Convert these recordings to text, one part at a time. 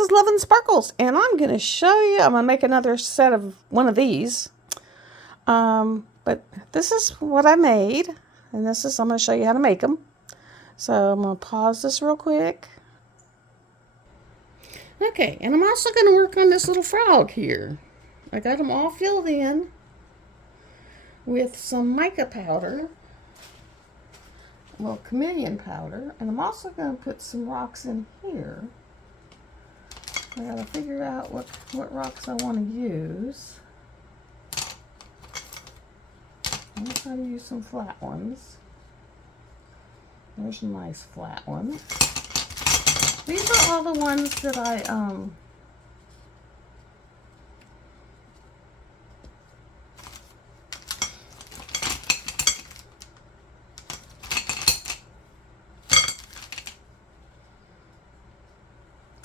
this is Love and Sparkles, and I'm going to show you, I'm going to make another set of one of these. But this is what I made, and I'm going to show you how to make them. So I'm going to pause this real quick. Okay, and I'm also going to work on this little frog here. I got them all filled in with some mica powder, well, chameleon powder, and I'm also going to put some rocks in here. I gotta figure out what rocks I want to use. I'm gonna try to use some flat ones. There's a nice flat one. These are all the ones that I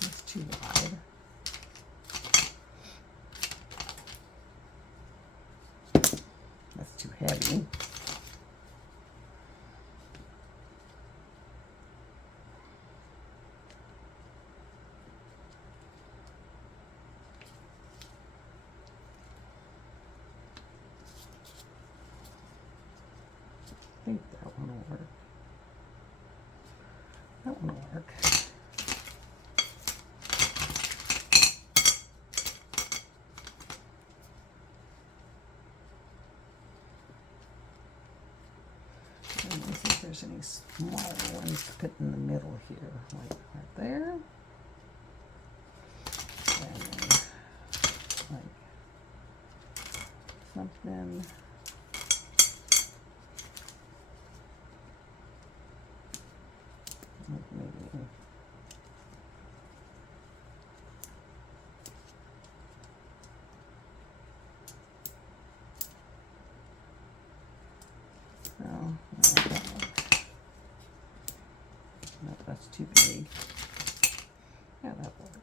it's too wide. That's too heavy. I think that one will work. That one will work. Let me see if there's any smaller ones to put in the middle here, like right there. And then like something. Like maybe. No, that's too big. Yeah, that'll work.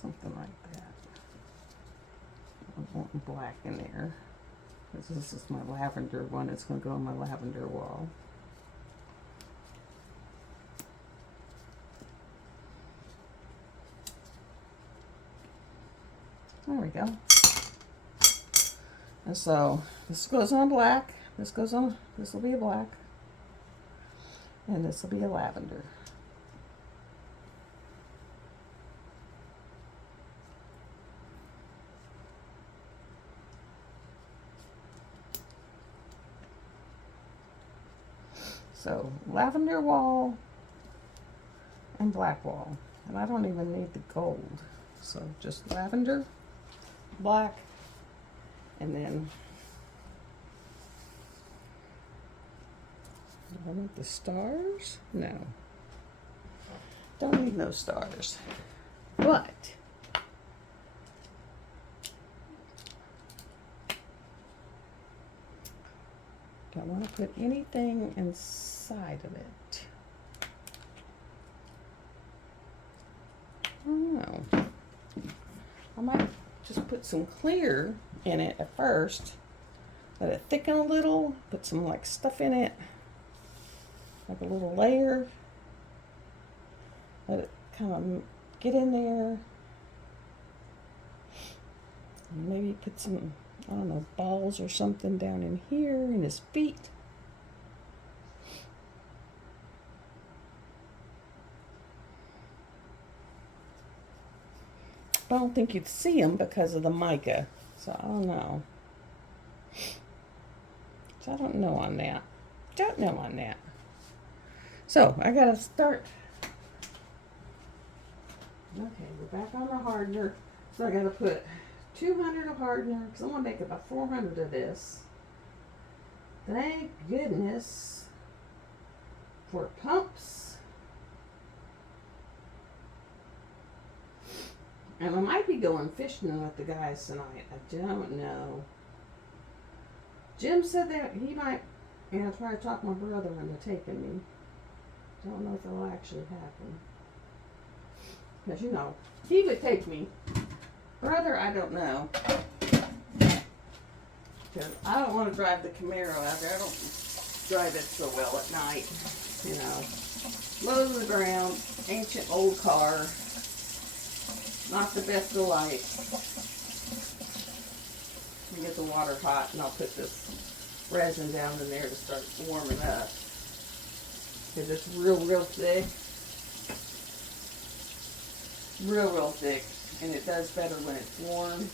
Something like that. I want black in there. This is my lavender one. It's going to go on my lavender wall. There we go. And so this goes on black. This will be a black. And this will be a lavender. So lavender wall and black wall. And I don't even need the gold. So just lavender, black, and then I want the stars? No. Don't need no stars. But don't want to put anything inside of it. I don't know. I might just put some clear in it at first. Let it thicken a little. Put some like stuff in it. Like a little layer. Let it kind of get in there. And maybe put some, I don't know, balls or something down in here in his feet. I don't think you'd see them because of the mica. So I don't know. So I don't know on that. Don't know on that. So I gotta start. Okay, we're back on the hardener. So I gotta put 200 of hardener because I'm gonna make about 400 of this. Thank goodness for pumps. And I might be going fishing with the guys tonight. I don't know. Jim said that he might, try to talk my brother into taking me. Don't know if it'll actually happen. Because, he would take me. Brother, I don't know. Because I don't want to drive the Camaro out there. I don't drive it so well at night. Low to the ground, ancient old car. not the best of light. Get the water hot, and I'll put this resin down in there to start warming up. Because it's real thick. Real thick. And it does better when it's warm.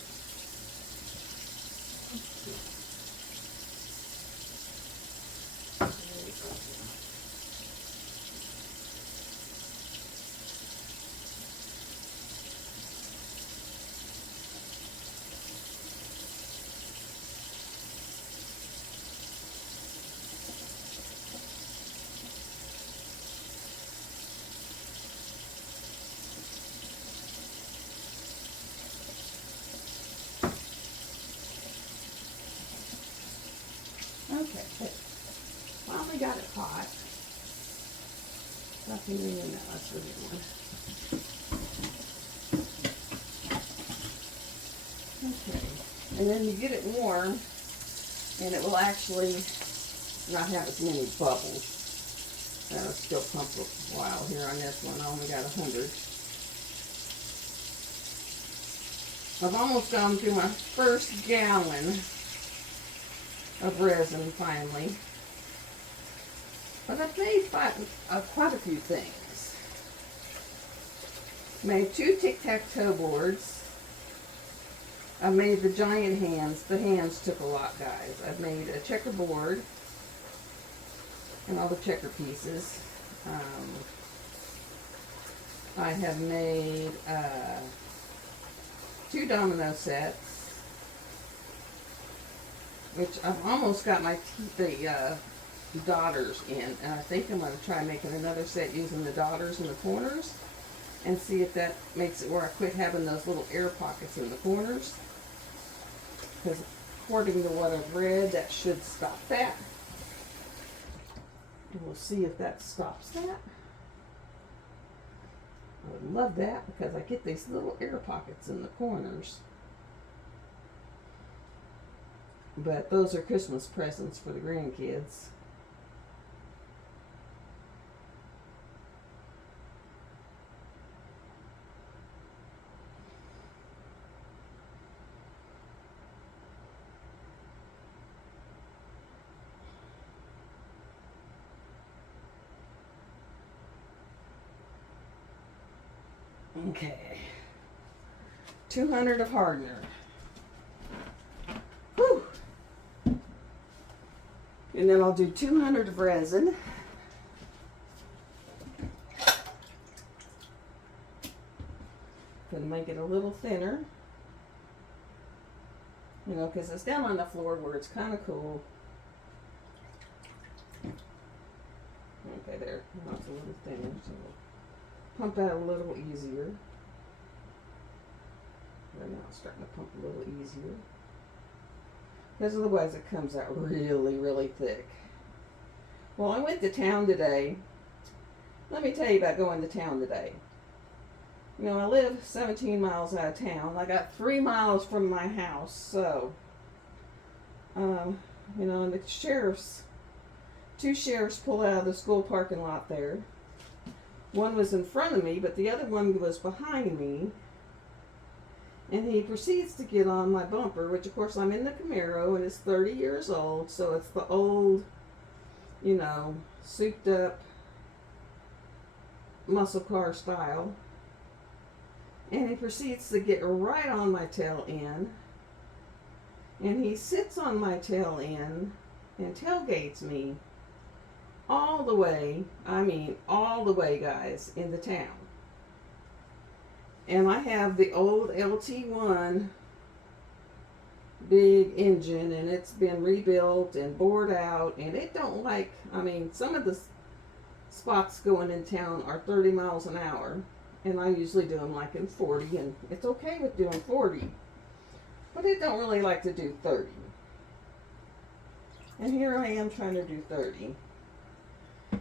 Okay, finally got it hot. Nothing in that, that's really one. Okay, and then you get it warm, and it will actually not have as many bubbles. That'll still pump a while here on this one. I only got 100. I've almost gone through my first gallon of resin finally. But I've made quite a few things. Made 2 tic-tac-toe boards. I made the giant hands. The hands took a lot, guys. I've made a checkerboard and all the checker pieces. I have made 2 domino sets, which I've almost got the daughters in, and I think I'm going to try making another set using the daughters in the corners, and see if that makes it where I quit having those little air pockets in the corners, because according to what I've read, that should stop that. And we'll see if that stops that. I would love that, because I get these little air pockets in the corners. But those are Christmas presents for the grandkids. Okay. 200 of hardener. Whew. And then I'll do 200 of resin. Gonna make it a little thinner. You know, because it's down on the floor where it's kind of cool. Okay, there. Now it's a little thinner, so we'll pump that a little easier. Right now it's starting to pump a little easier. Because otherwise it comes out really thick. Well, I went to town today. Let me tell you about going to town today. You know, I live 17 miles out of town. I got 3 miles from my house, so, you know, and the sheriffs, 2 sheriffs pulled out of the school parking lot there. One was in front of me, but the other one was behind me. And he proceeds to get on my bumper, which of course I'm in the Camaro, and it's 30 years old, so it's the old, you know, souped up muscle car style. And he proceeds to get right on my tail end. And he sits on my tail end and tailgates me all the way, I mean all the way, guys, into town. And I have the old LT1 big engine, and it's been rebuilt and bored out, and it don't like, I mean, some of the spots going in town are 30 miles an hour, and I usually do them like in 40, and it's okay with doing 40, but it don't really like to do 30. And here I am trying to do 30.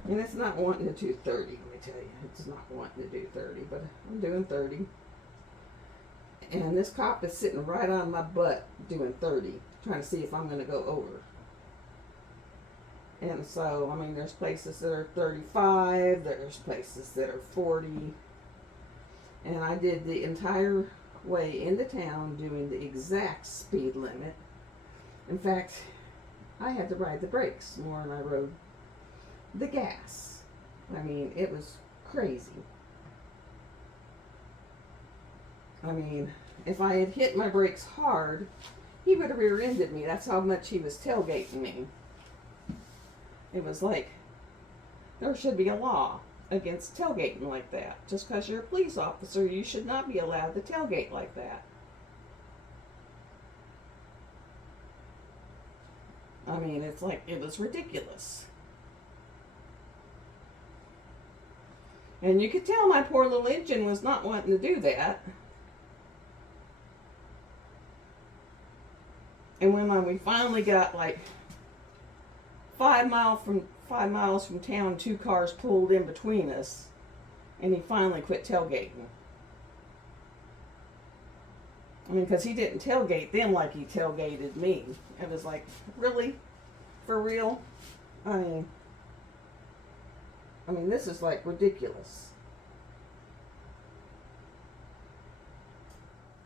And it's not wanting to do 30, let me tell you. It's not wanting to do 30, but I'm doing 30. And this cop is sitting right on my butt doing 30, trying to see if I'm going to go over. And so, I mean, there's places that are 35, there's places that are 40. And I did the entire way into town doing the exact speed limit. In fact, I had to ride the brakes more than I rode the gas. I mean, it was crazy. I mean, if I had hit my brakes hard, he would have rear-ended me. That's how much he was tailgating me. It was like, there should be a law against tailgating like that. Just because you're a police officer, you should not be allowed to tailgate like that. I mean, it's like, it was ridiculous. And you could tell my poor little engine was not wanting to do that. And when we finally got like 5 miles from town, 2 cars pulled in between us, and he finally quit tailgating. I mean, because he didn't tailgate them like he tailgated me. It was like, really? For real? I mean, this is like ridiculous.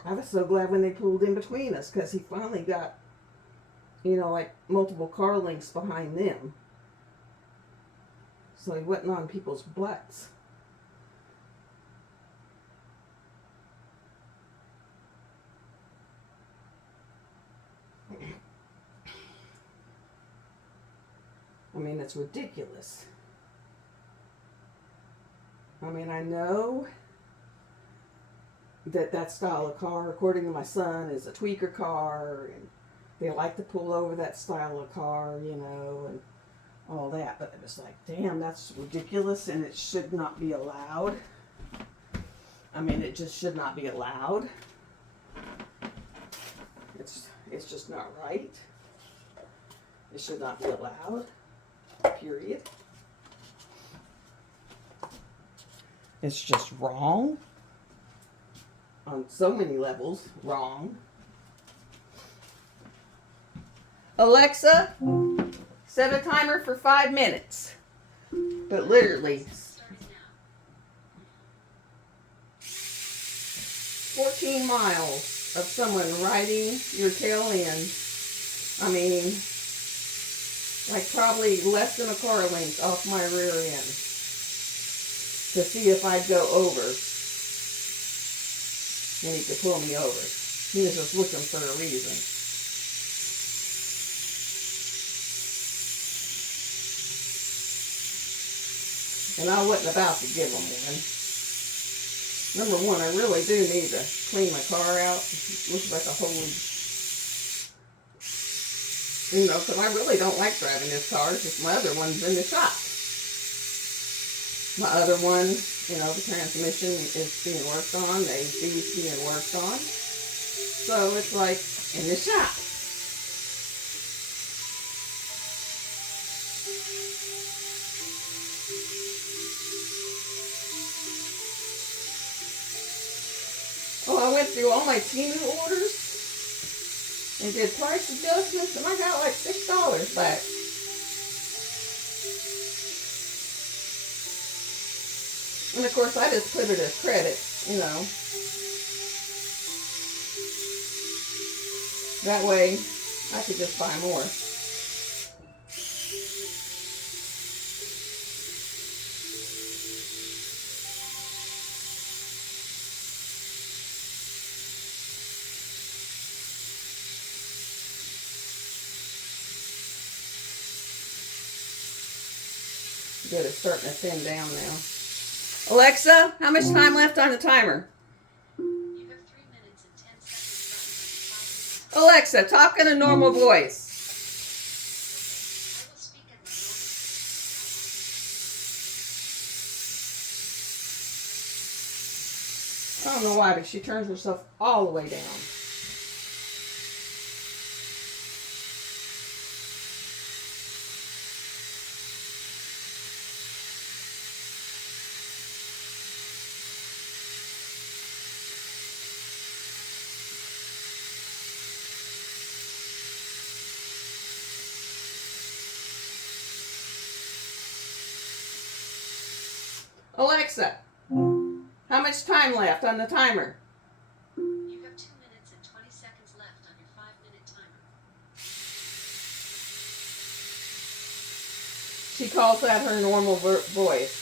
I was so glad when they pulled in between us, because he finally got, you know, like multiple car lengths behind them. So he wasn't on people's butts. I mean, it's ridiculous. I mean, I know that style of car, according to my son, is a tweaker car, and they like to pull over that style of car, you know, and all that. But it was like, damn, that's ridiculous, and it should not be allowed. I mean, it just should not be allowed. It's just not right. It should not be allowed. Period. It's just wrong. On so many levels, wrong. Alexa, set a timer for 5 minutes. But literally, 14 miles of someone riding your tail end. I mean, like probably less than a car length off my rear end to see if I'd go over. And he could pull me over. He was just looking for a reason. And I wasn't about to give him one. Number one, I really do need to clean my car out. It looks like a whole, you know, because I really don't like driving this car. It's just my other one's in the shop. My other one, you know, the transmission is being worked on. The AC is being worked on. So it's like in the shop. Oh, I went through all my Temu orders and did price adjustments, and I got like $6 back. And of course, I just put it as credit, you know. That way, I could just buy more. Good, it's starting to thin down now. Alexa, how much time left on the timer? You have 3 minutes and 10 seconds. Alexa, talk in a normal voice. Okay, I will speak at my normal. I don't know why, but she turns herself all the way down. Alexa, how How much time left on the timer? You have 2 minutes and 20 seconds left on your 5-minute timer. She calls that her normal voice.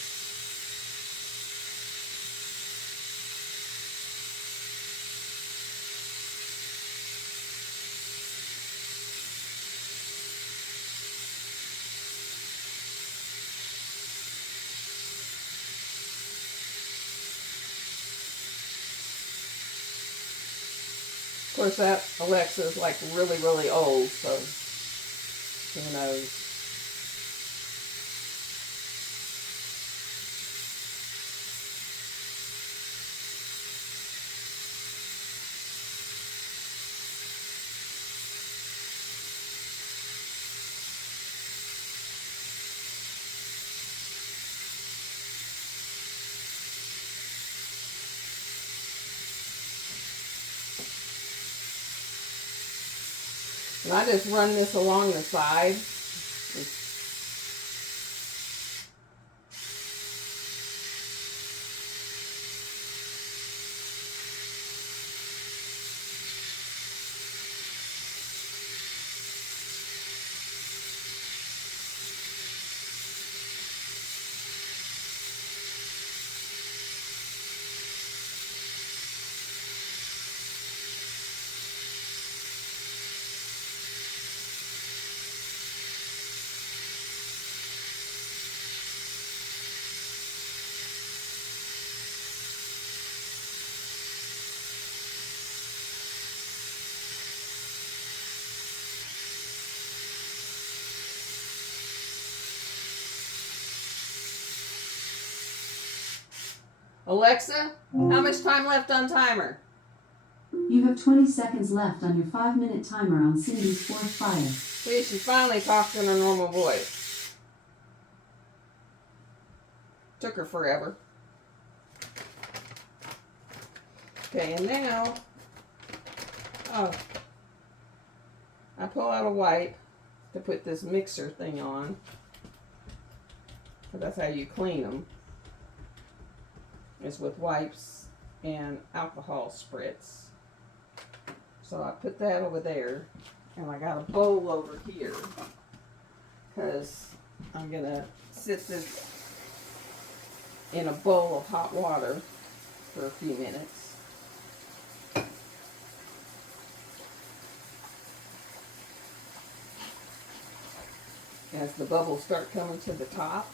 Of course, that Alexa is like really, really old, so who knows. And I just run this along the side. Alexa, how much time left on timer? You have 20 seconds left on your 5-minute timer on Cindy's fourth fire. See, she finally talked in her normal voice. Took her forever. Okay, and now, I pull out a wipe to put this mixer thing on. That's how you clean them. Is with wipes and alcohol spritz. So I put that over there, and I got a bowl over here because I'm gonna sit this in a bowl of hot water for a few minutes. As the bubbles start coming to the top,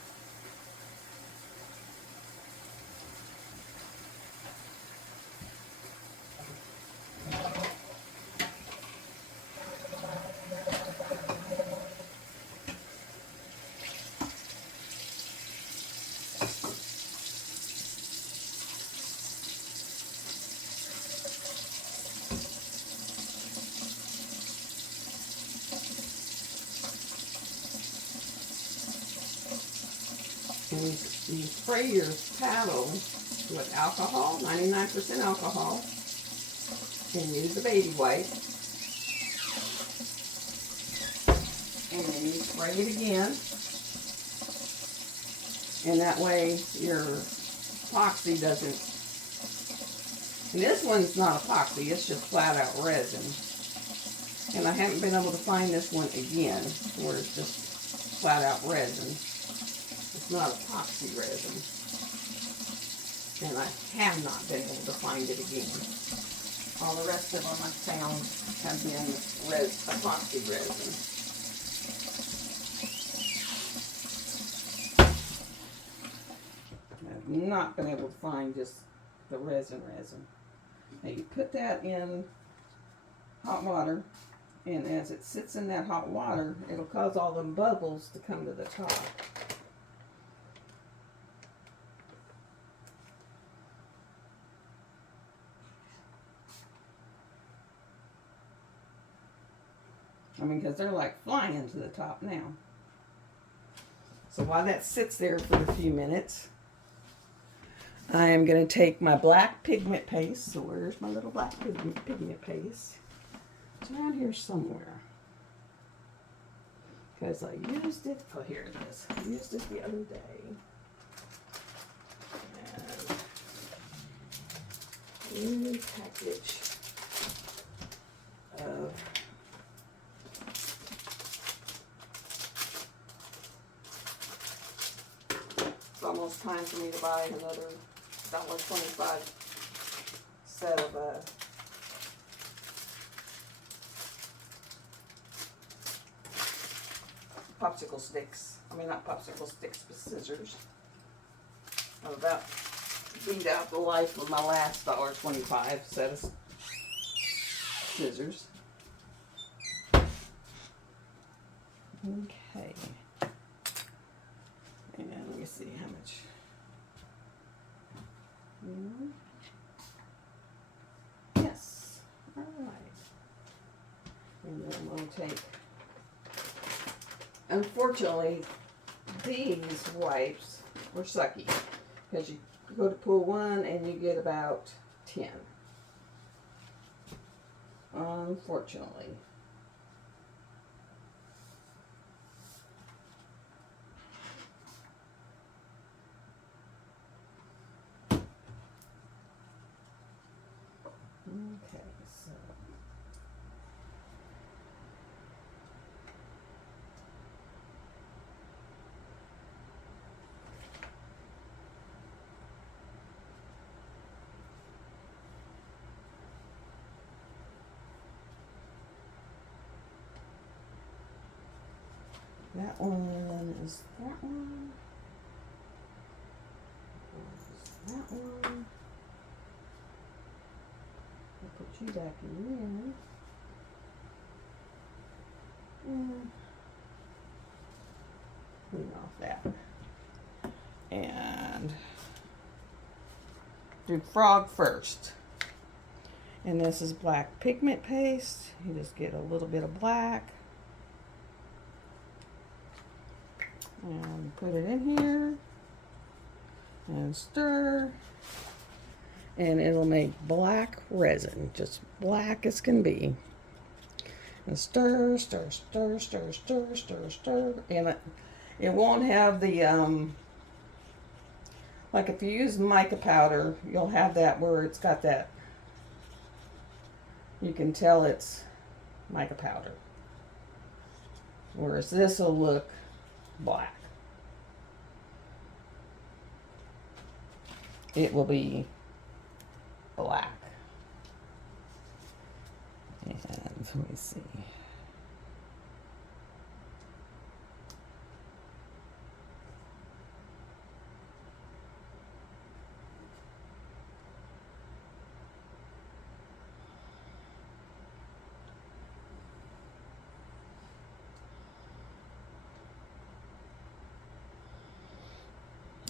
and you spray your paddle with alcohol, 99% alcohol, and use a baby wipe. And then you spray it again. And that way your epoxy doesn't, and this one's not epoxy, it's just flat out resin. And I haven't been able to find this one again, where it's just flat out resin. It's not epoxy resin. And I have not been able to find it again. All the rest of them I found have been epoxy resin. I've not been able to find just the resin. Now you put that in hot water, and as it sits in that hot water, it'll cause all them bubbles to come to the top. I mean, because they're like flying to the top now. So while that sits there for a few minutes, I am going to take my black pigment paste. So where's my little black pigment paste? It's around here somewhere. Because I used it, oh here it is. I used it the other day. And new package of it's almost time for me to buy another $1.25 set of popsicle sticks. I mean, not popsicle sticks, but scissors. I'm about to beat out the life of my last $1.25 set of scissors. Okay. And let me see how much. Yes. All right. And then we'll take. Unfortunately, these wipes were sucky because you go to pull one and you get about 10. Unfortunately. Okay, so. That one is that one. That one. I'll put you back in there. And clean off that. And do frog first. And this is black pigment paste. You just get a little bit of black. And put it in here. And stir. And it'll make black resin. Just black as can be. And stir, stir, stir, stir, stir, stir, stir. And it won't have the, like if you use mica powder, you'll have that where it's got that. You can tell it's mica powder. Whereas this will look black. It will be black. And let me see.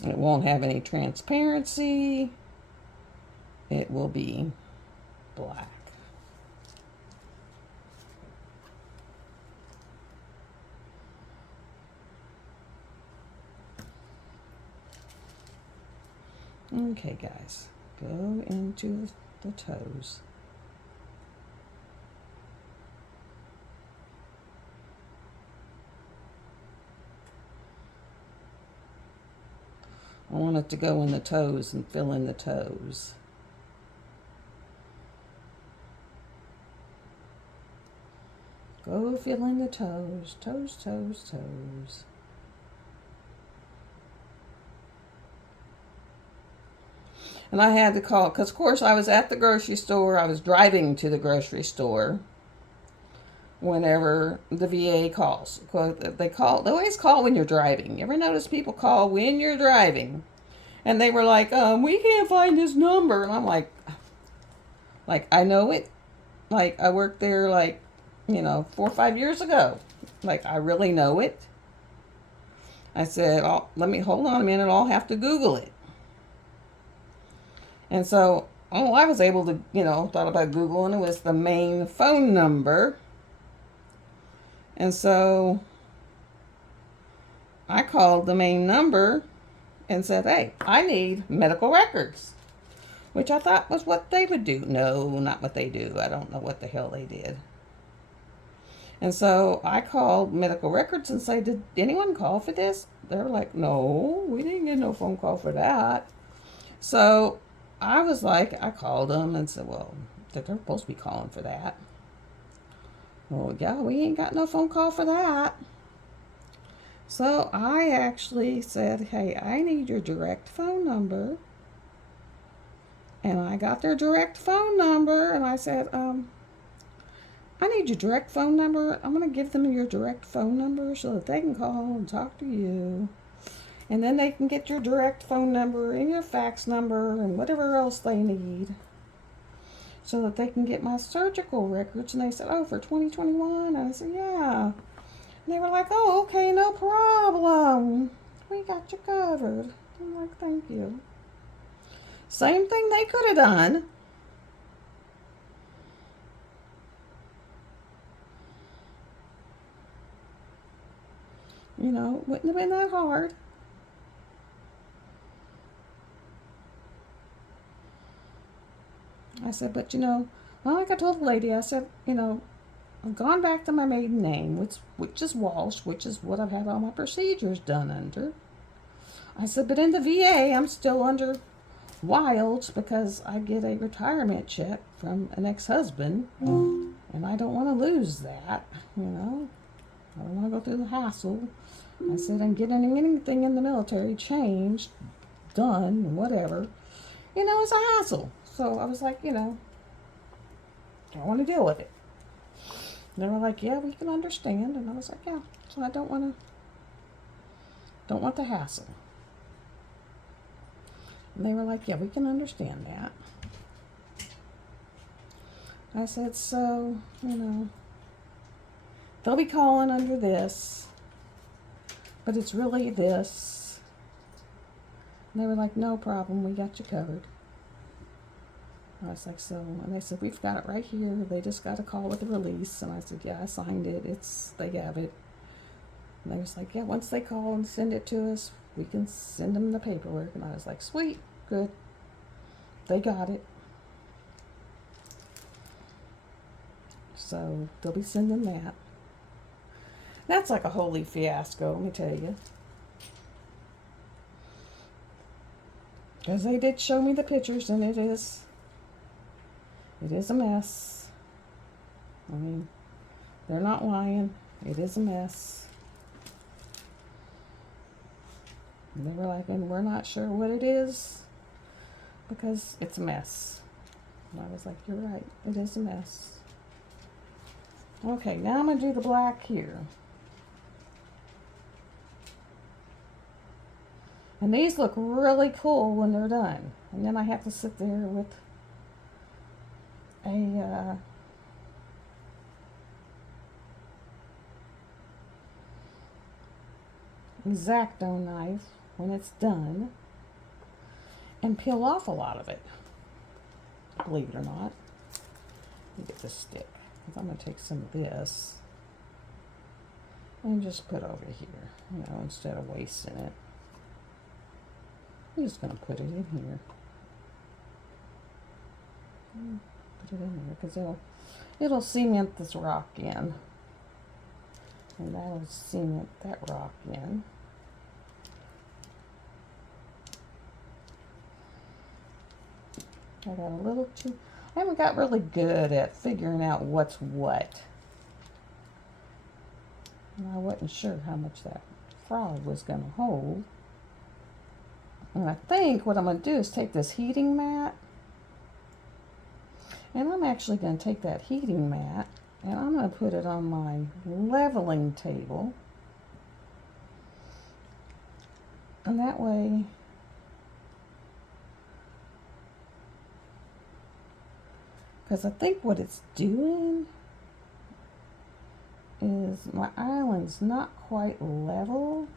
It won't have any transparency. It will be black. Okay, guys, go into the toes. I want it to go in the toes and fill in the toes. Go fill in the toes, toes, toes, toes. And I had to call, because of course I was at the grocery store. I was driving to the grocery store whenever the VA calls. They always call when you're driving. You ever notice people call when you're driving? And they were like, we can't find this number. And I'm like, I know it. Like, I worked there, 4 or 5 years ago. Like, I really know it. I said, let me, hold on a minute, I'll have to Google it. And so, I was able to, thought about Google, and it was the main phone number. And so, I called the main number and said, hey, I need medical records. Which I thought was what they would do. No, not what they do. I don't know what the hell they did. And so I called medical records and said, did anyone call for this? They were like, no, we didn't get no phone call for that. So I was like, I called them and said, well, they're supposed to be calling for that. Well, yeah, we ain't got no phone call for that. So I actually said, hey, I need your direct phone number. And I got their direct phone number, and I said, I need your direct phone number. I'm going to give them your direct phone number so that they can call and talk to you. And then they can get your direct phone number and your fax number and whatever else they need so that they can get my surgical records. And they said, oh, for 2021? And I said, yeah. And they were like, oh, okay, no problem. We got you covered. I'm like, thank you. Same thing they could have done. You know, wouldn't have been that hard. I said, but you know, well, like I told the lady, I said, you know, I've gone back to my maiden name, which is Walsh, which is what I've had all my procedures done under. I said, but in the VA, I'm still under Wilds because I get a retirement check from an ex-husband, and I don't want to lose that, you know. I don't want to go through the hassle. I said, I'm getting anything in the military changed, done, whatever. You know, it's a hassle. So I was like, you know, I don't want to deal with it. They were like, yeah, we can understand. And I was like, yeah, so I don't want the hassle. And they were like, yeah, we can understand that. I said, so, you know, they'll be calling under this, but it's really this. And they were like, no problem, we got you covered. I was like, so, and they said, we've got it right here. They just got a call with the release. And I said, yeah, I signed it. They have it. And they was like, yeah, once they call and send it to us, we can send them the paperwork. And I was like, sweet, good. They got it. So they'll be sending that. That's like a holy fiasco, let me tell you. Because they did show me the pictures, and it is a mess. I mean, they're not lying. It is a mess. And they were like, and we're not sure what it is because it's a mess. And I was like, you're right. It is a mess. Okay, now I'm going to do the black here. And these look really cool when they're done. And then I have to sit there with a X-Acto knife when it's done and peel off a lot of it. Believe it or not. Let me get this stick. I'm going to take some of this and just put over here, you know, instead of wasting it. I'm just going to put it in here. Put it in here because it'll cement this rock in. And that'll cement that rock in. I got a little too... I haven't got really good at figuring out what's what. And I wasn't sure how much that frog was going to hold. And I think what I'm going to do is take this heating mat. And I'm actually going to take that heating mat and I'm going to put it on my leveling table. And that way, because I think what it's doing is my island's not quite level.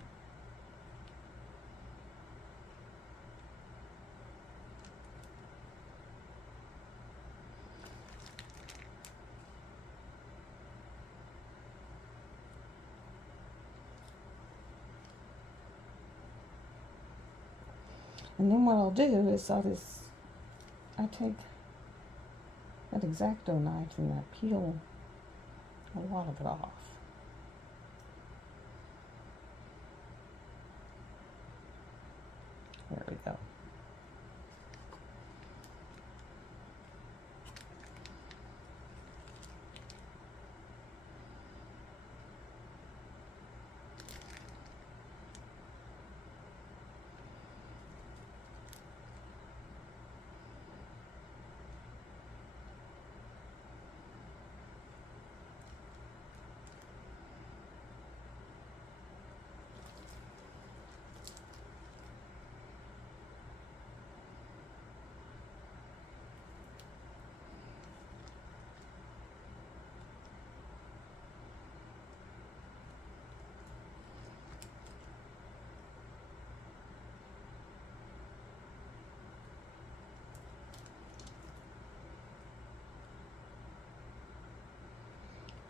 And then what I'll do is I take that X-Acto knife and I peel a lot of it off. There we go.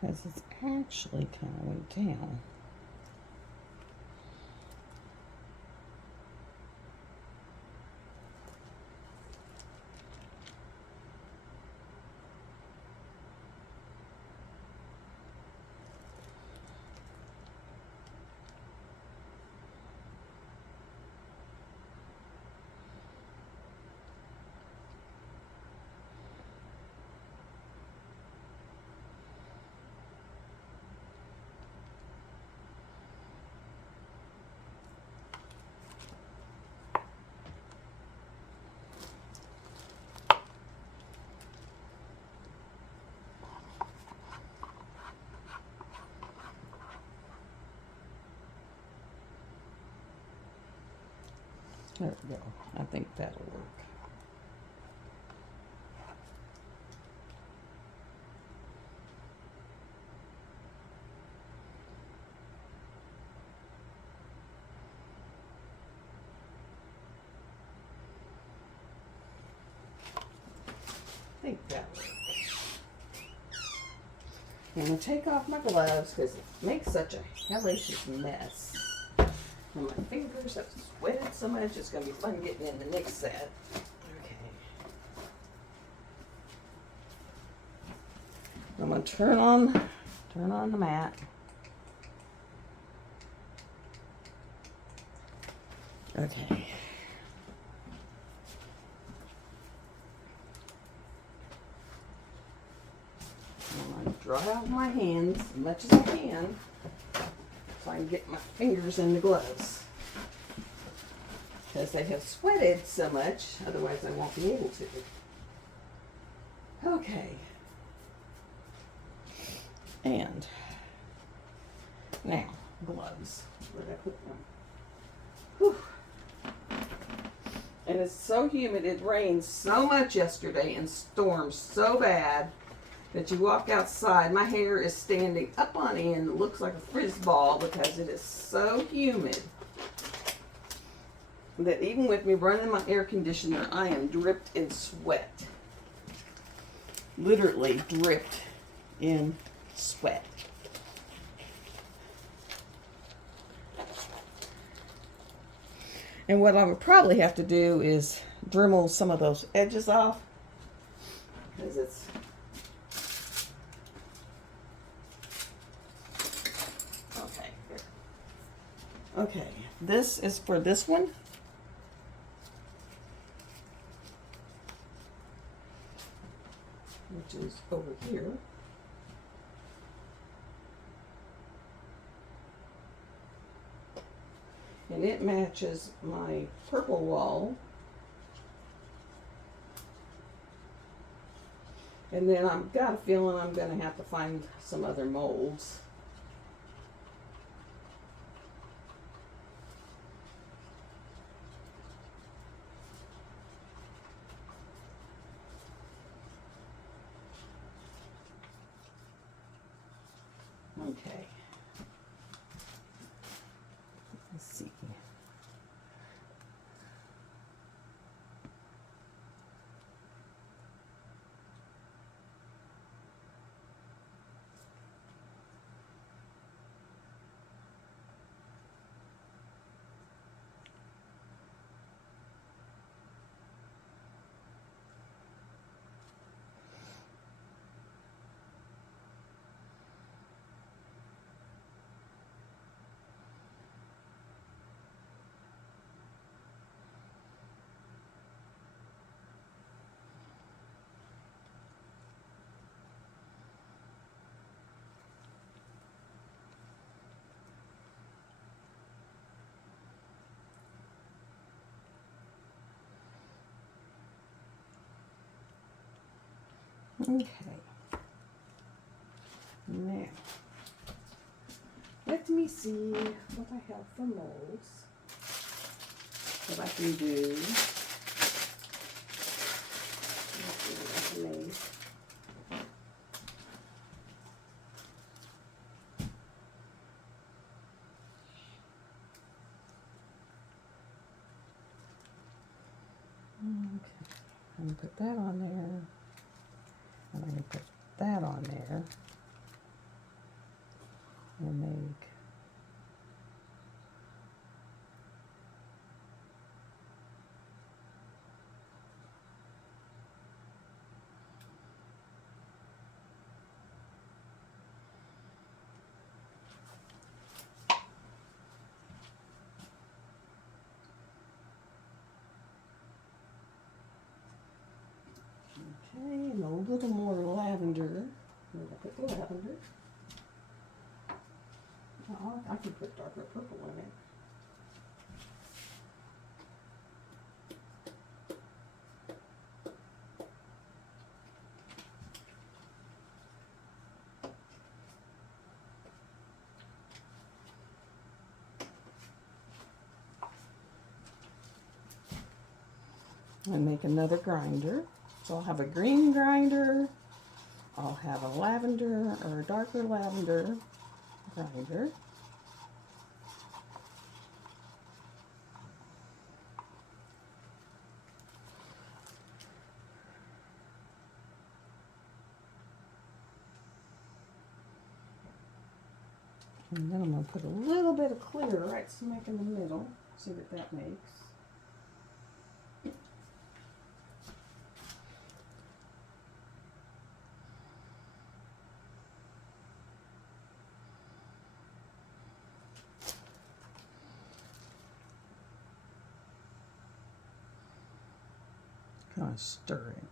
because it's actually kind of went down. There we go. I think that'll work. I think that'll work. I'm going to take off my gloves because it makes such a hellacious mess. And my fingers have sweated so much, it's going to be fun getting in the next set. Okay. I'm going to turn on the mat. Okay. I'm going to dry out my hands as much as I can so I can get my fingers in the gloves. Because they have sweated so much, otherwise I won't be able to. Okay. And now, gloves. Where did I put them? Whew. And it's so humid, it rained so much yesterday and stormed so bad that you walk outside, my hair is standing up on end, it looks like a frizz ball because it is so humid that even with me running my air conditioner, I am dripped in sweat. Literally dripped in sweat. And what I would probably have to do is Dremel some of those edges off because it's okay. Here. Okay, this is for this one. Which is over here. And it matches my purple wall. And then I've got a feeling I'm going to have to find some other molds. Okay. Let's see. Okay. Now, let me see what I have for molds that I can do. Let's see what I made. Okay, I'm gonna put that on there. I'm going to put that on there. We'll make and a little more lavender. We'll put the lavender. Oh, I can put darker purple in it. And make another grinder. So I'll have a green grinder, I'll have a lavender or a darker lavender grinder. And then I'm going to put a little bit of clear right smack in the middle, see what that makes. Kind of stir it.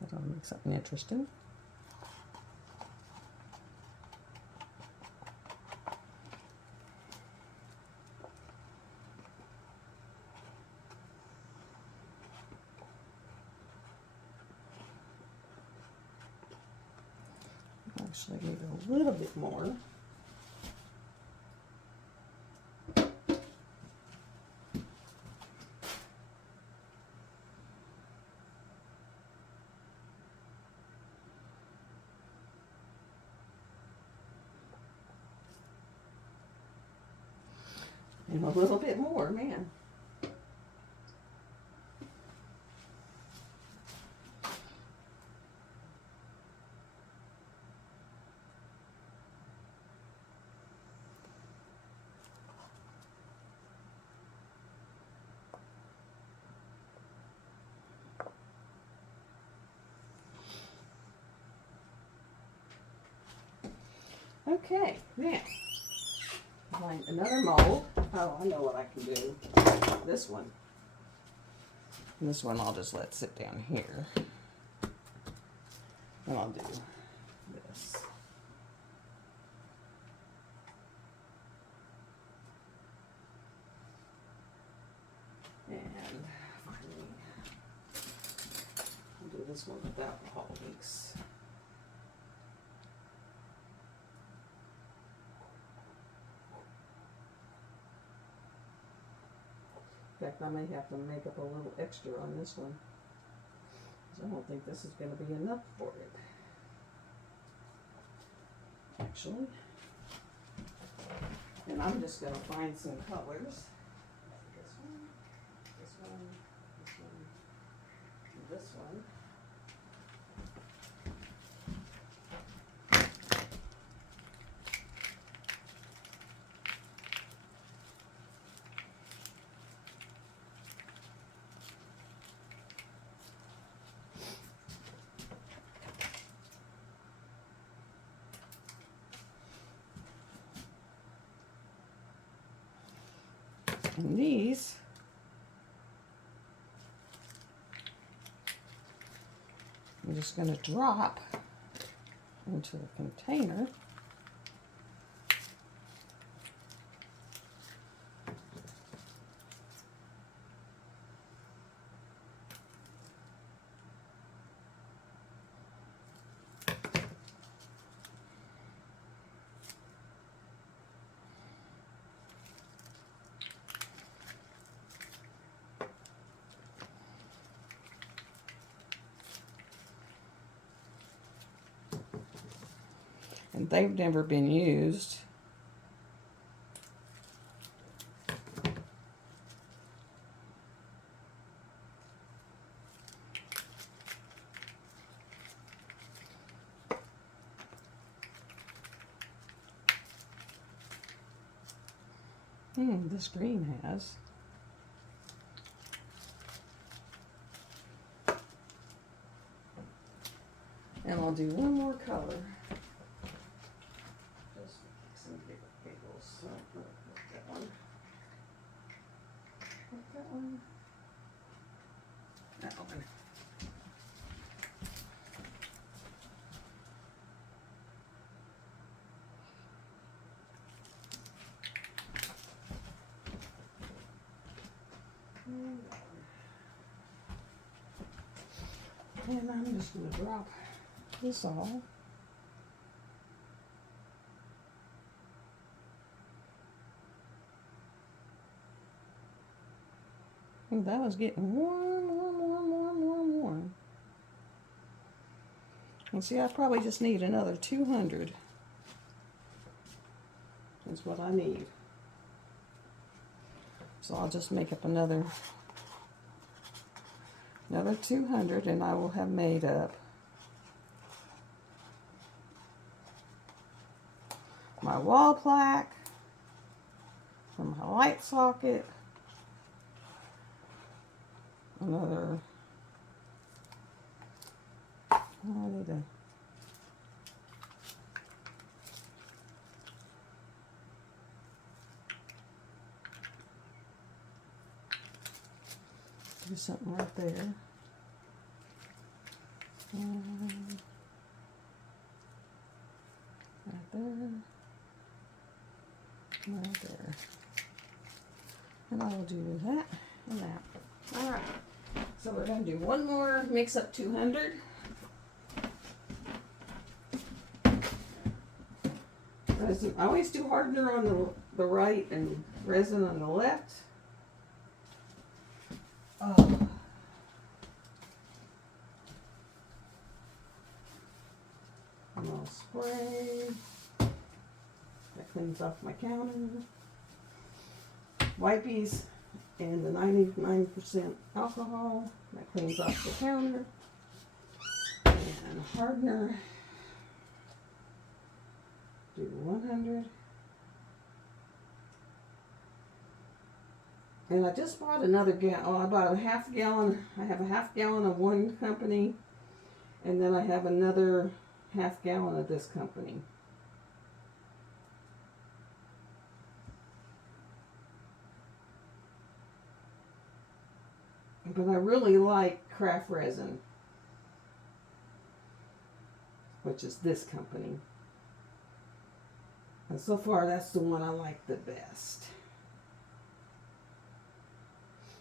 That'll make something interesting. Actually, need a little bit more. And a little bit more, man. Okay, now, find another mold. Oh, I know what I can do. This one. This one I'll just let sit down here. And I'll do this. And finally, I'll do this one without the hall leaks. In fact, I may have to make up a little extra on this one, because I don't think this is going to be enough for it. Actually. And I'm just going to find some colors. This one, this one, this one, and this one. And these I'm just going to drop into the container. And they've never been used. This green has. And I'll do one more color. Just some giggles. So I'll put that one. Put that one. That one. And I'm just going to drop this all. And that was getting warm. And see, I probably just need another 200. That's what I need. So I'll just make up another 200 and I will have made up my wall plaque from my light socket, another, I need to, do something right there. Right there. Right there. And I will do that and that. Alright. So we're going to do one more mix up 200. Resin. I always do hardener on the right and resin on the left. Oh. And I'll spray. That cleans off my counter. Wipies and the 99% alcohol. That cleans off the counter. And hardener. Do 100. And I just bought another gallon. Oh, I bought a half gallon. I have a half gallon of one company. And then I have another half gallon of this company. But I really like craft resin, which is this company. And so far that's the one I like the best.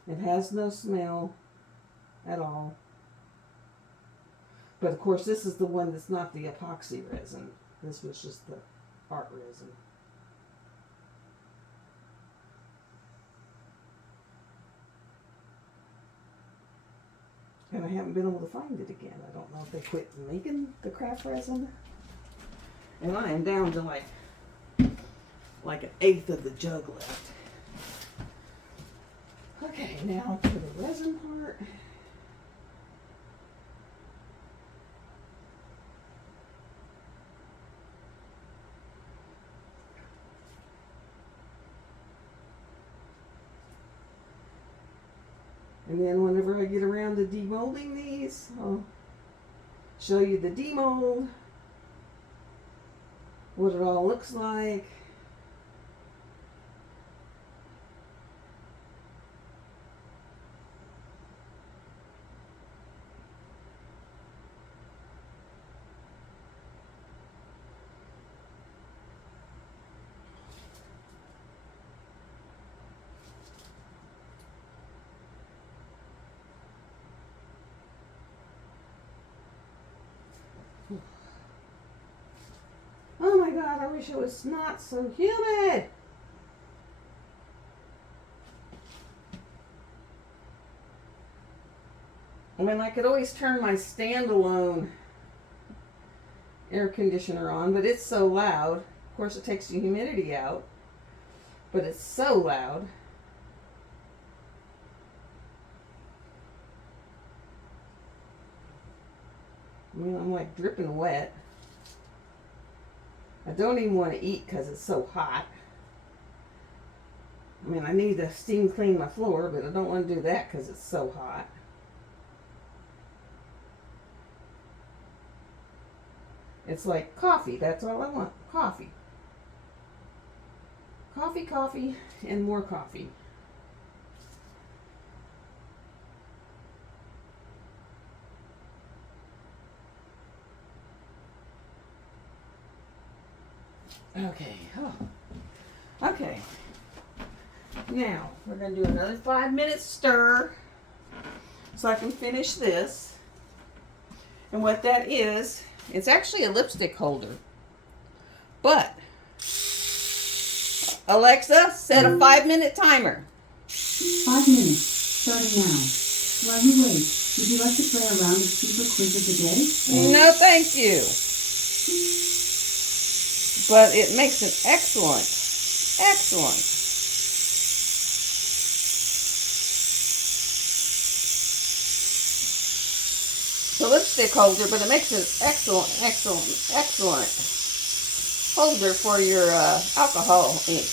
It has no smell at all. But of course this is the one that's not the epoxy resin. This was just the art resin. And I haven't been able to find it again. I don't know if they quit making the craft resin. And I am down to like an eighth of the jug left. Okay, now for the resin part. And then whenever I get around to demolding these, I'll show you the demold, what it all looks like. Oh my God, I wish it was not so humid. I mean, I could always turn my standalone air conditioner on, but it's so loud. Of course, it takes the humidity out, but it's so loud. I mean, I'm like dripping wet. I don't even want to eat because it's so hot. I mean, I need to steam clean my floor, but I don't want to do that because it's so hot. It's like coffee. That's all I want. Coffee. Coffee, coffee, and more coffee. Okay. Oh. Okay. Now, we're going to do another 5-minute stir so I can finish this. And what that is, it's actually a lipstick holder. But, Alexa, set a 5-minute timer. 5 minutes, starting now. While you wait, would you like to play a round of super quiz of the day? No, thank you. But it makes an excellent. The lipstick holder, but it makes an excellent holder for your alcohol ink.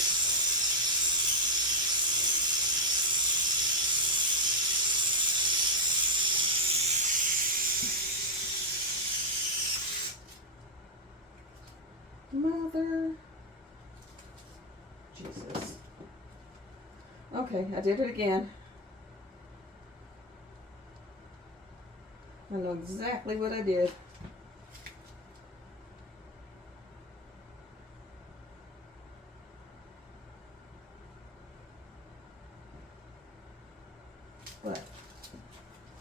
Mother. Jesus. Okay, I did it again. I know exactly what I did. But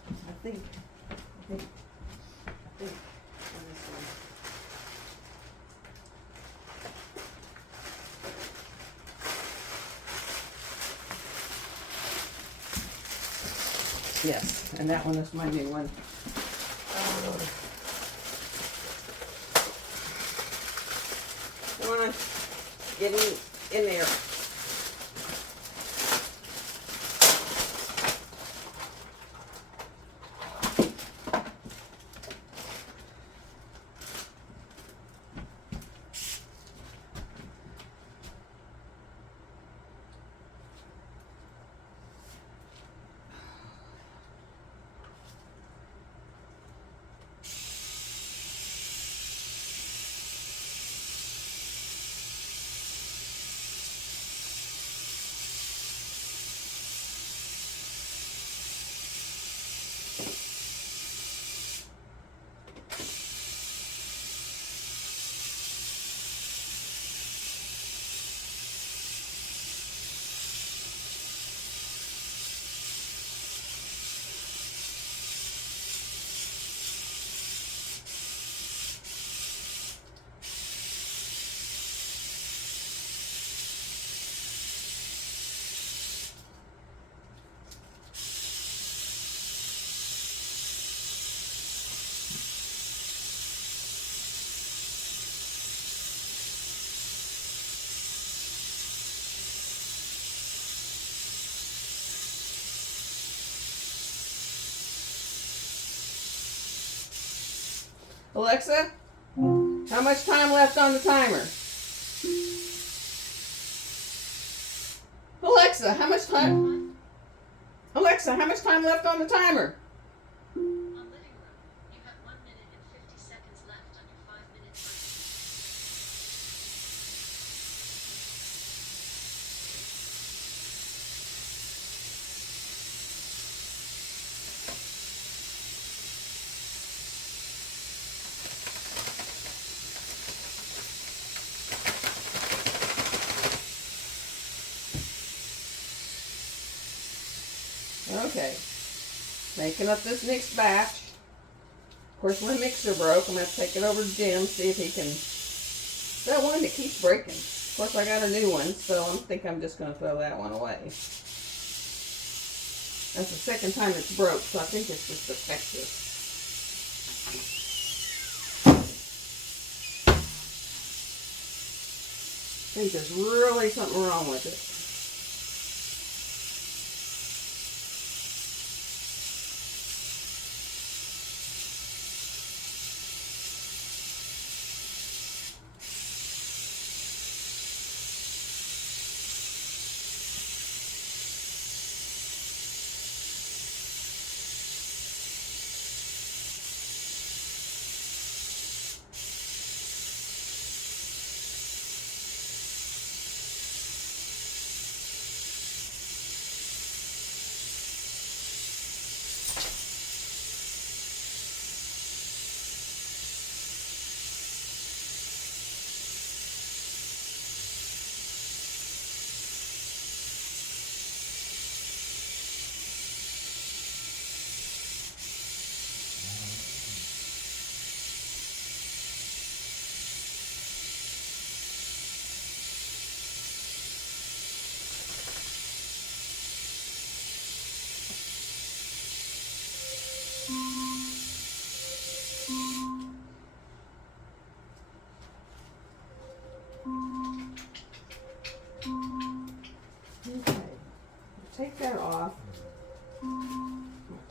I think on this one. Yes, and that one is my new one. I want to get in there. Alexa, how much time left on the timer? Alexa, how much time? Alexa, how much time left on the timer? On living room, you have 1 minute and 50 seconds left on your 5-minute timer. Okay, making up this next batch. Of course, my mixer broke. I'm going to have to take it over to Jim, see if he can. That one that keeps breaking. Of course, I got a new one, so I think I'm just going to throw that one away. That's the second time it's broke, so I think it's just defective. I think there's really something wrong with it.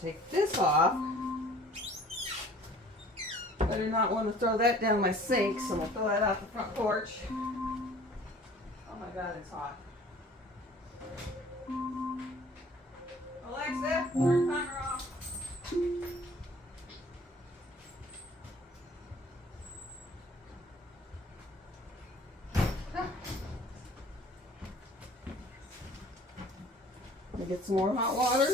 take this off. I do not want to throw that down my sink, so I'm going to throw that out the front porch. Oh my God, it's hot. Alexa, turn the timer off. Let me get some more hot water.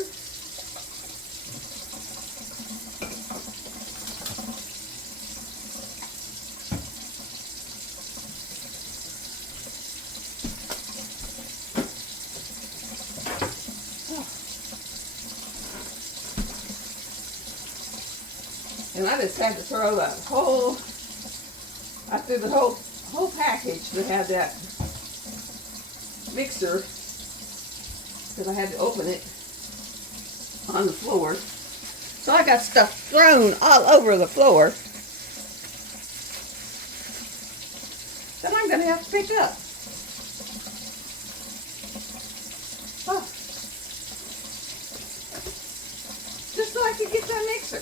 And I just had to throw I threw the whole package that had that mixer, because I had to open it on the floor. So I got stuff thrown all over the floor that I'm going to have to pick up. Oh. Just so I could get that mixer.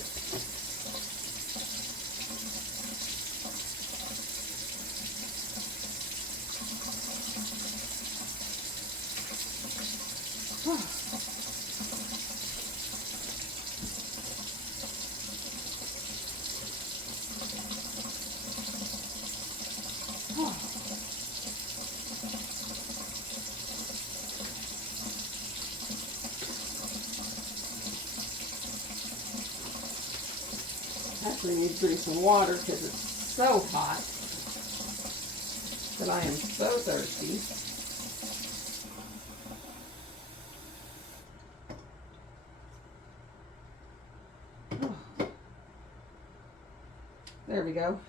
Actually need to drink some water because it's so hot that I am so thirsty. There we go.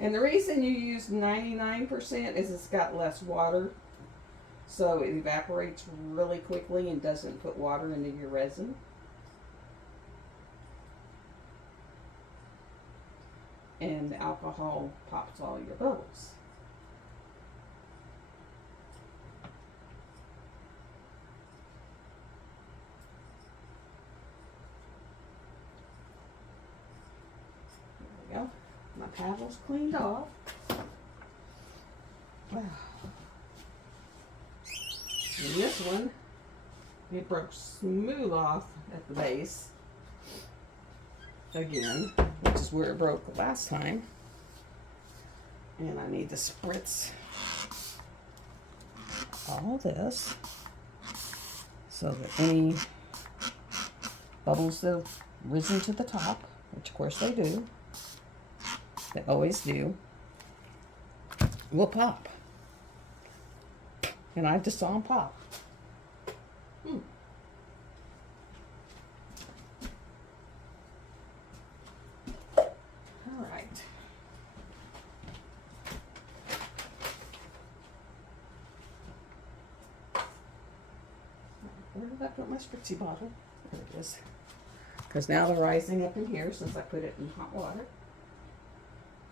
And the reason you use 99% is it's got less water. So it evaporates really quickly and doesn't put water into your resin. And the alcohol pops all your bubbles. There we go. My paddle's cleaned off. And this one, it broke smooth off at the base again, which is where it broke the last time. And I need to spritz all this so that any bubbles that have risen to the top, which of course they do, they always do, will pop. And I just saw them pop. All right. Where did I put my spritzy bottle? There it is. Because now they're rising up in here since I put it in hot water.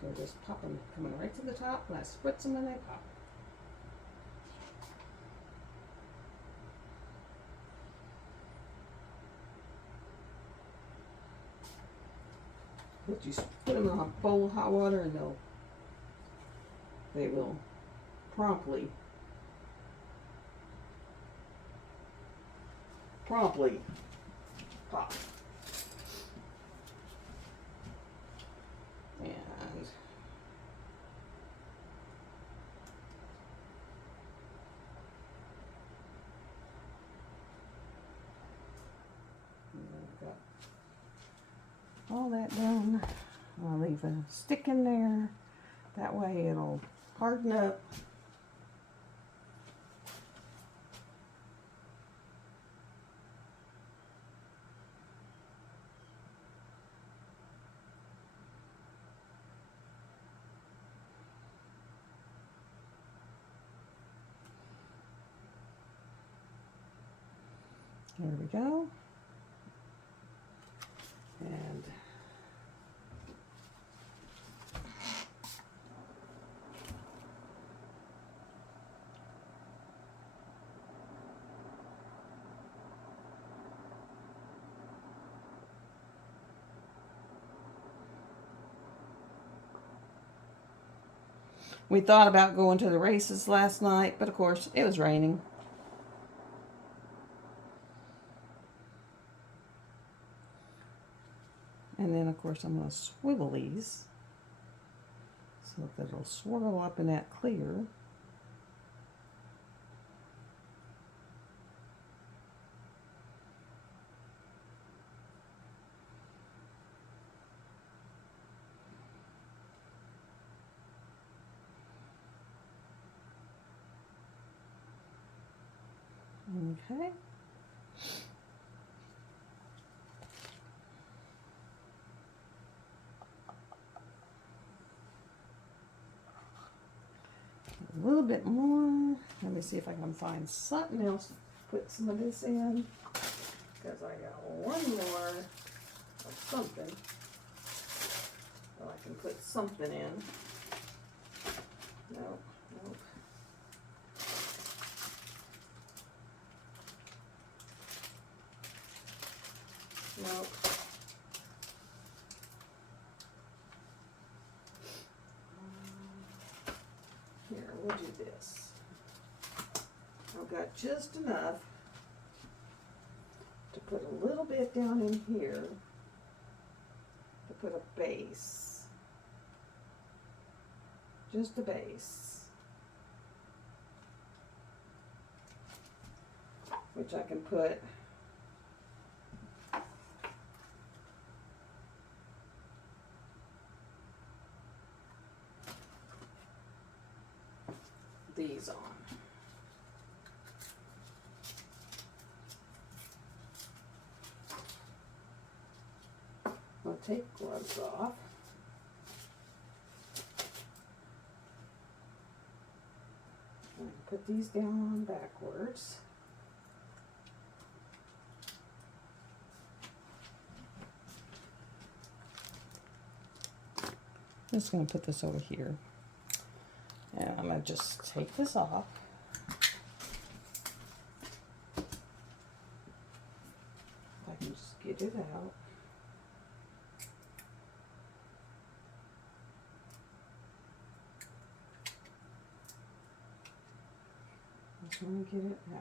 They're just popping, coming right to the top, and I spritz them and they pop. But you put them in a bowl of hot water and they will promptly pop. And I've got all that done. I'll leave a stick in there. That way it'll harden up. There we go. And We thought about going to the races last night, but of course it was raining. And then of course I'm going to swivel these so that it'll swirl up in that clear. Okay. A little bit more. Let me see if I can find something else to put some of this in, because I got one more of something. So I can put something in. Nope, nope. Nope. Here, we'll do this. I've got just enough to put a little bit down in here to put a base. Just a base. Which I can put these on. I'll take gloves off. And put these down on backwards. I'm just going to put this over here. And I'm going to just take this off. If I can just get it out. I'm trying to get it out.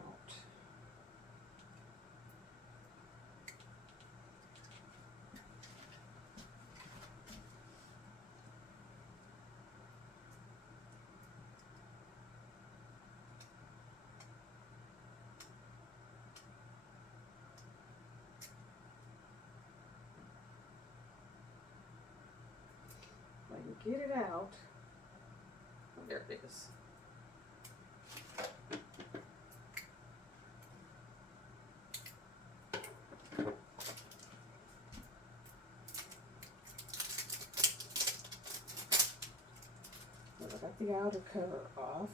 If I can get it out. Oh, there it is. So I got the outer cover off.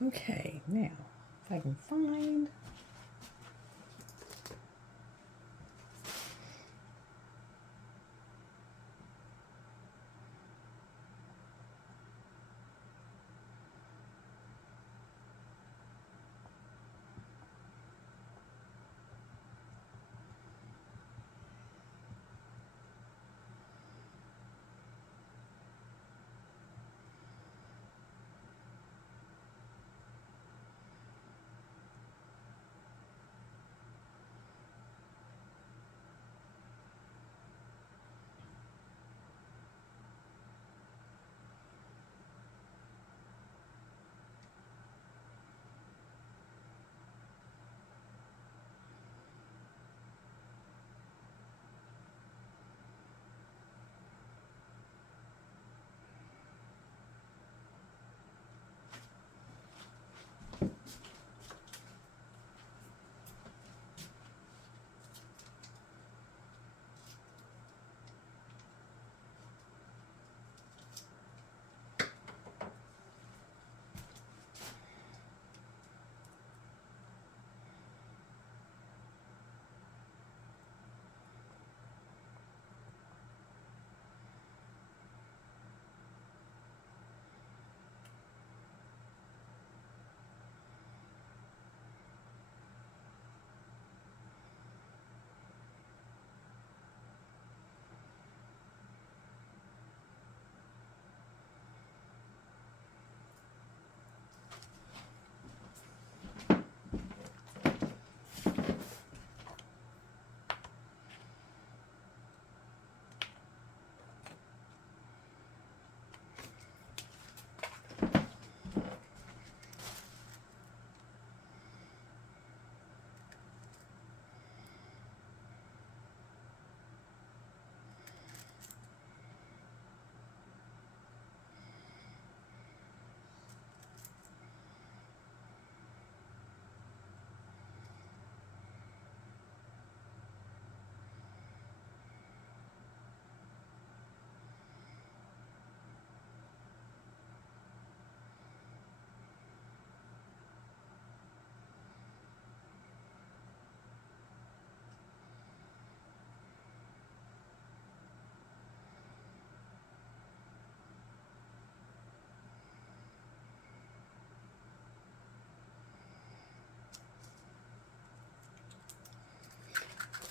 Okay, now, if I can find,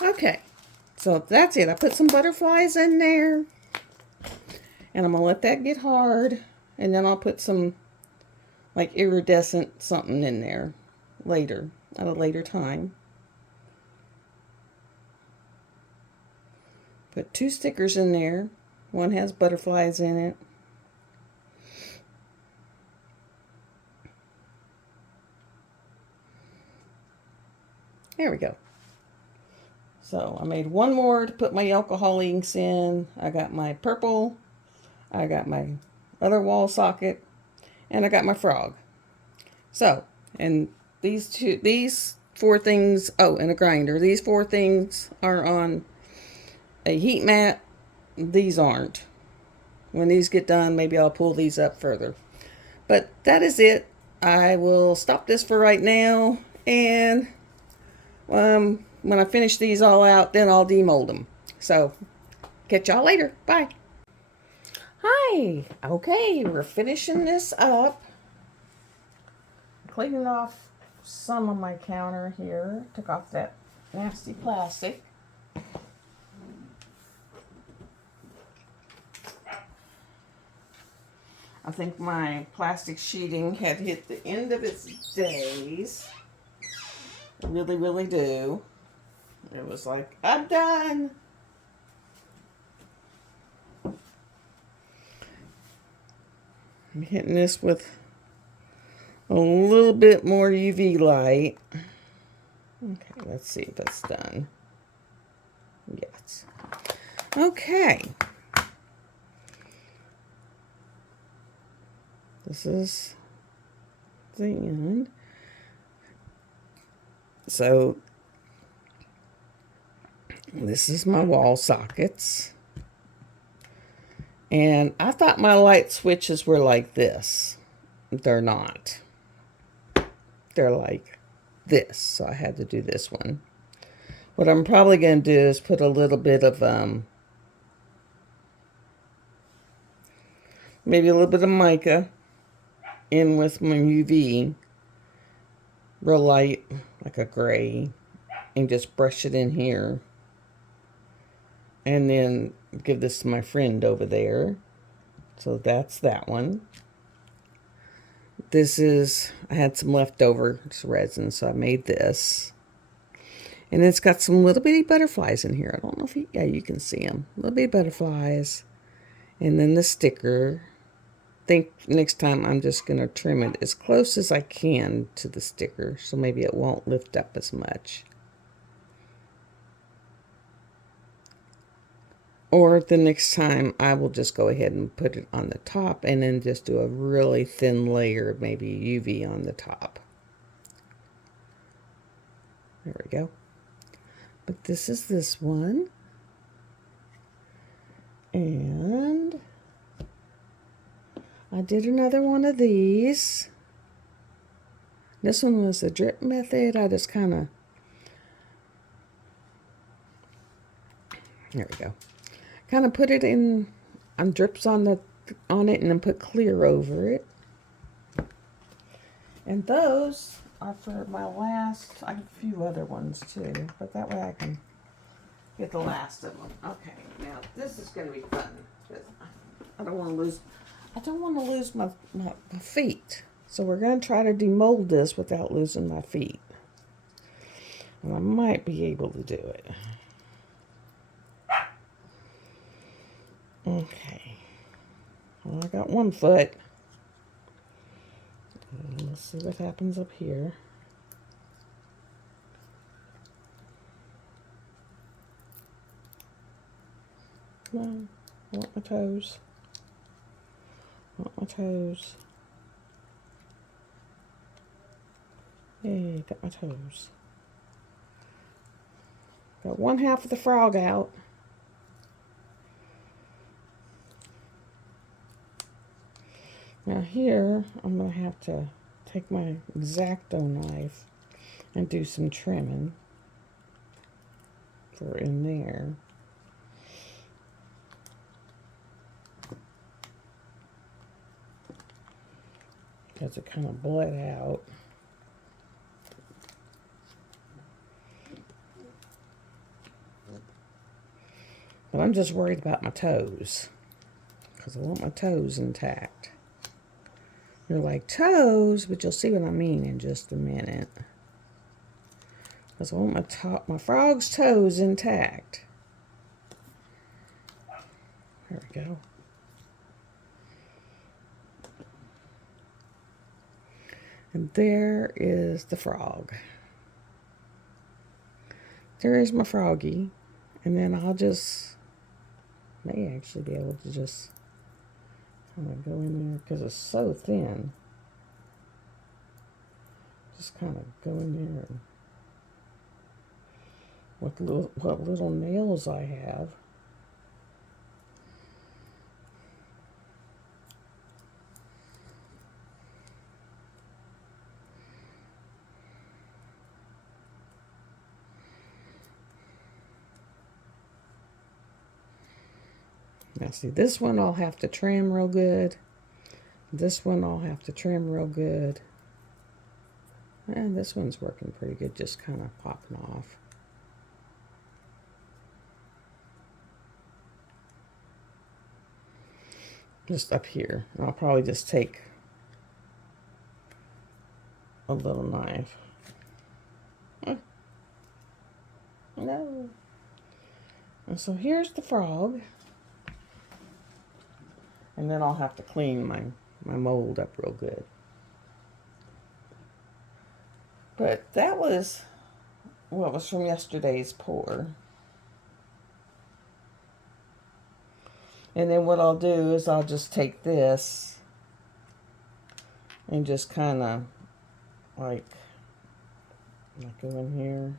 Okay, so that's it. I put some butterflies in there. And I'm going to let that get hard. And then I'll put some like iridescent something in there later, at a later time. Put 2 stickers in there. One has butterflies in it. There we go. So I made one more to put my alcohol inks in. I got my purple. I got my other wall socket. And I got my frog. So, and these 4 things, oh, and a grinder. These 4 things are on a heat mat. These aren't. When these get done, maybe I'll pull these up further. But that is it. I will stop this for right now. And when I finish these all out, then I'll demold them. So, catch y'all later. Bye. Hi. Okay, we're finishing this up. Cleaning off some of my counter here. Took off that nasty plastic. I think my plastic sheeting had hit the end of its days. I really, really do. It was like, I'm done. I'm hitting this with a little bit more UV light. Okay, let's see if it's done. Yes. Okay. This is the end. So, this is my wall sockets. And I thought my light switches were like this. They're not. They're like this. So I had to do this one. What I'm probably going to do is put a little bit of, maybe a little bit of mica in with my UV. Real light, like a gray. And just brush it in here. And then give this to my friend over there. So that's that one. This is, I had some leftover resin, so I made this. And it's got some little bitty butterflies in here. I don't know if you, yeah, you can see them. Little bitty butterflies. And then the sticker. I think next time I'm just going to trim it as close as I can to the sticker. So maybe it won't lift up as much. Or the next time, I will just go ahead and put it on the top and then just do a really thin layer of maybe UV on the top. There we go. But this is this one. And I did another one of these. This one was the drip method. I just kind of, there we go. Kind of put it in on drips on it and then put clear over it. And those are for my last. I have a few other ones too, but that way I can get the last of them. Okay, now this is going to be fun. I don't want to lose. I don't want to lose my feet. So we're going to try to demold this without losing my feet. And I might be able to do it. Okay. Well, I got one foot. Let's see what happens up here. Come on. I want my toes. I want my toes. Yay, got my toes. Got one half of the frog out. Now here, I'm going to have to take my X-Acto knife and do some trimming for in there. Because it kind of bled out. I'm just worried about my toes, because I want my toes intact. You're like, toes? But you'll see what I mean in just a minute. Because I want my frog's toes intact. There we go. And there is the frog. There is my froggy. And then I'll just, may actually be able to just kind of go in there because it's so thin. Just kind of go in there and with what little nails I have. Now see, this one I'll have to trim real good. This one I'll have to trim real good. And this one's working pretty good, just kind of popping off. Just up here. And I'll probably just take a little knife. No. And so here's the frog. And then I'll have to clean my mold up real good. But that was what was from yesterday's pour. And then what I'll do is I'll just take this and just kind of like go in here.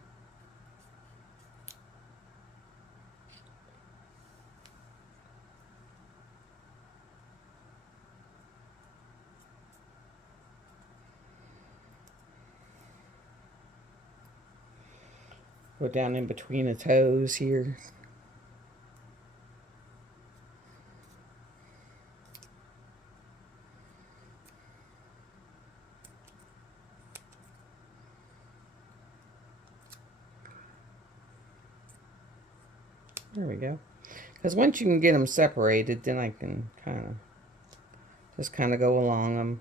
Go down in between the toes here. There we go. Because once you can get them separated, then I can just kind of go along them.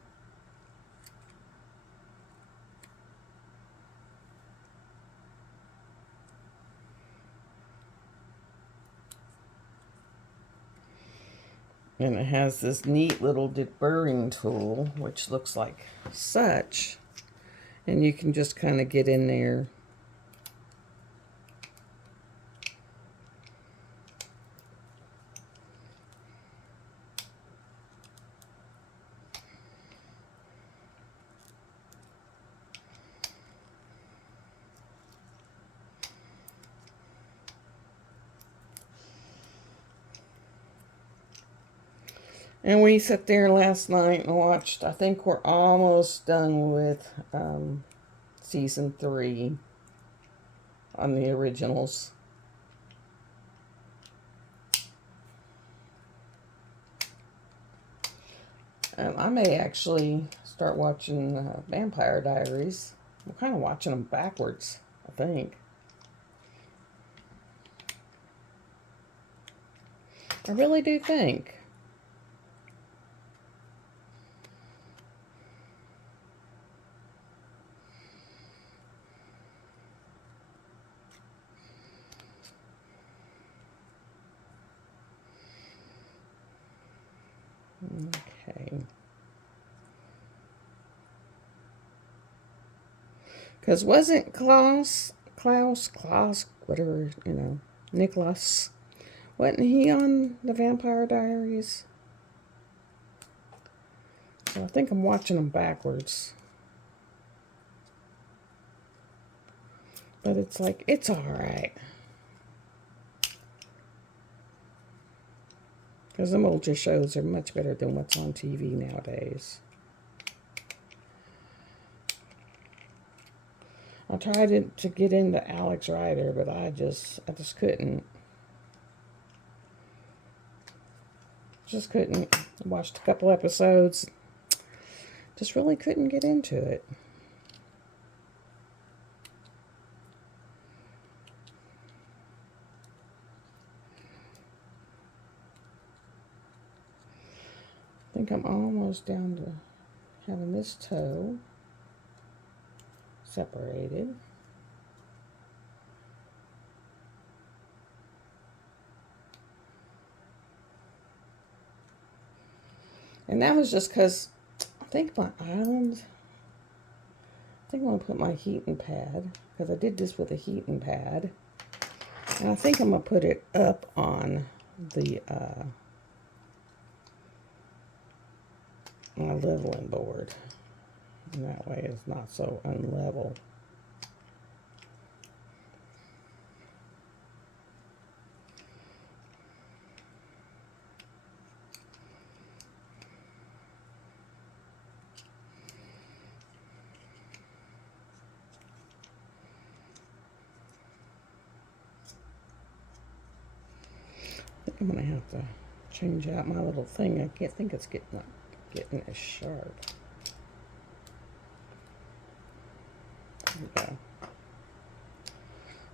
And it has this neat little deburring tool, which looks like such. And you can just kind of get in there. And we sat there last night and watched, I think we're almost done with season 3 on the originals. And I may actually start watching Vampire Diaries. I'm kind of watching them backwards, I think. I really do think. Okay. Because wasn't Klaus, whatever, Nicholas, wasn't he on the Vampire Diaries? So I think I'm watching them backwards. But it's like, it's alright. Because them older shows are much better than what's on TV nowadays. I tried to get into Alex Rider, but I just couldn't. Just couldn't. I watched a couple episodes. Just really couldn't get into it. think I'm almost down to having this toe separated. And that was just because I think my island, I think I'm going to put my heating pad, because I did this with a heating pad. And I think I'm going to put it up on the my leveling board. And that way it's not so unlevel. I'm gonna have to change out my little thing. I can't think it's getting as sharp. There we go.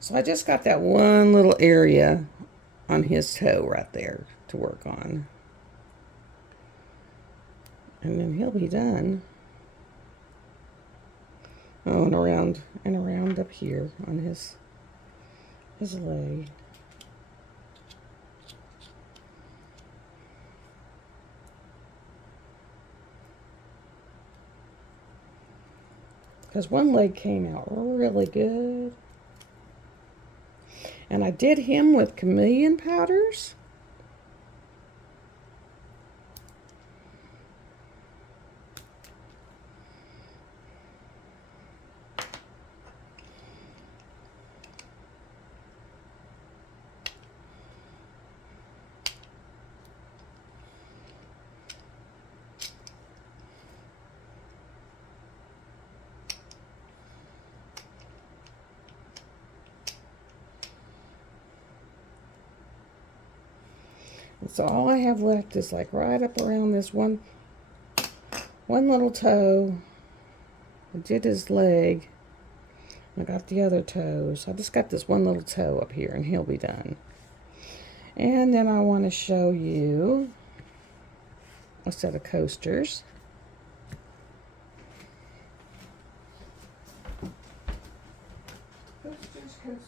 So I just got that one little area on his toe right there to work on. And then he'll be done. Oh, and around up here on his leg. Because one leg came out really good. And I did him with chameleon powders. So all I have left is like right up around this one little toe. I did his leg. I got the other toes. I just got this one little toe up here and he'll be done. And then I want to show you a set of coasters. Coasters.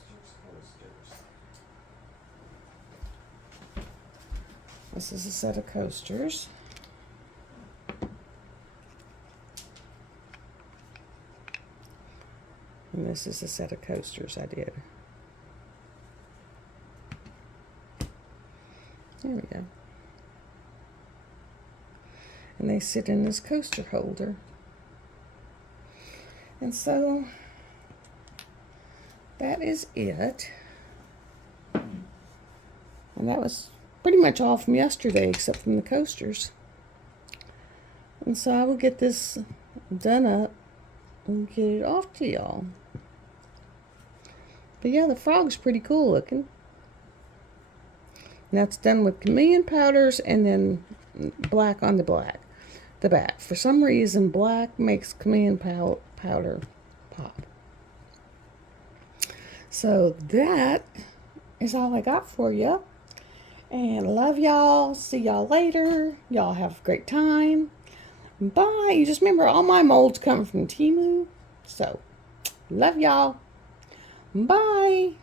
This is a set of coasters. And this is a set of coasters I did. There we go. And they sit in this coaster holder. And so that is it. And that was pretty much all from yesterday except from the coasters. And so I will get this done up and get it off to y'all. But yeah, the frog's pretty cool looking. And that's done with chameleon powders and then black on the back. For some reason, black makes chameleon powder pop. So that is all I got for you. And love y'all. See y'all later. Y'all have a great time. Bye. You just remember all my molds come from Temu. So, love y'all. Bye.